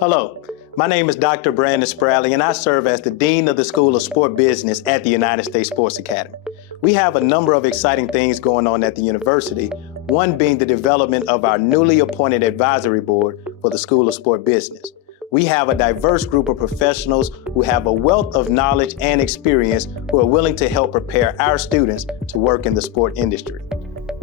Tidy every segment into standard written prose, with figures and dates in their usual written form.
Hello, my name is Dr. Brandon Spradley, and I serve as the Dean of the School of Sport Business at the United States Sports Academy. We have a number of exciting things going on at the university, one being the development of our newly appointed advisory board for the School of Sport Business. We have a diverse group of professionals who have a wealth of knowledge and experience who are willing to help prepare our students to work in the sport industry.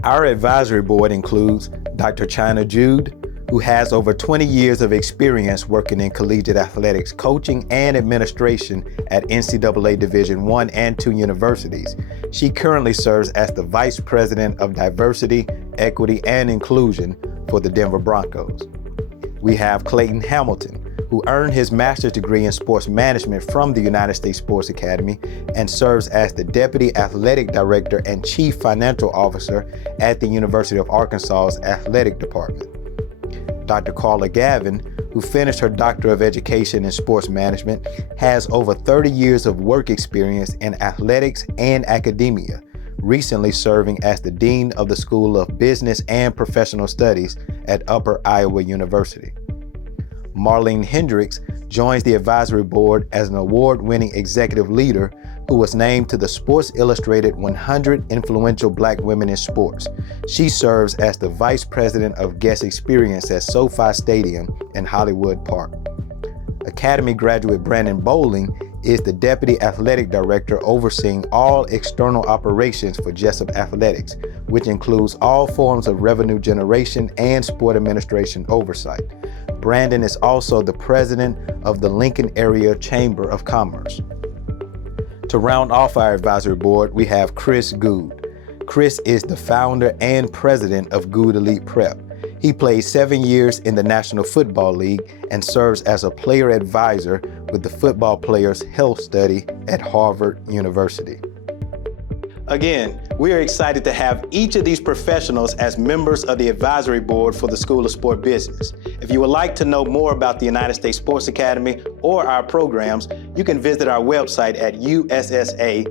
Our advisory board includes Dr. Chyna Jude, who has over 20 years of experience working in collegiate athletics, coaching, and administration at NCAA Division I and II universities. She currently serves as the Vice President of Diversity, Equity, and Inclusion for the Denver Broncos. We have Clayton Hamilton, who earned his master's degree in sports management from the United States Sports Academy and serves as the Deputy Athletic Director and Chief Financial Officer at the University of Arkansas's Athletic Department. Dr. Karla Gavin, who finished her Doctor of Education in Sports Management, has over 30 years of work experience in athletics and academia, recently serving as the Dean of the School of Business and Professional Studies at Upper Iowa University. Marlene Hendricks joins the advisory board as an award-winning executive leader who was named to the Sports Illustrated 100 Influential Black Women in Sports. She serves as the Vice President of Guest Experience at SoFi Stadium in Hollywood Park. Academy graduate Brandon Bowling is the Deputy Athletic Director overseeing all external operations for Jessup Athletics, which includes all forms of revenue generation and sport administration oversight. Brandon is also the President of the Lincoln Area Chamber of Commerce. To round off our advisory board, we have Chris Goode. Chris is the founder and president of Goode Elite Prep. He played 7 years in the National Football League and serves as a player advisor with the Football Players Health Study at Harvard University. Again, we are excited to have each of these professionals as members of the advisory board for the School of Sport Business. If you would like to know more about the United States Sports Academy or our programs, you can visit our website at ussa.edu.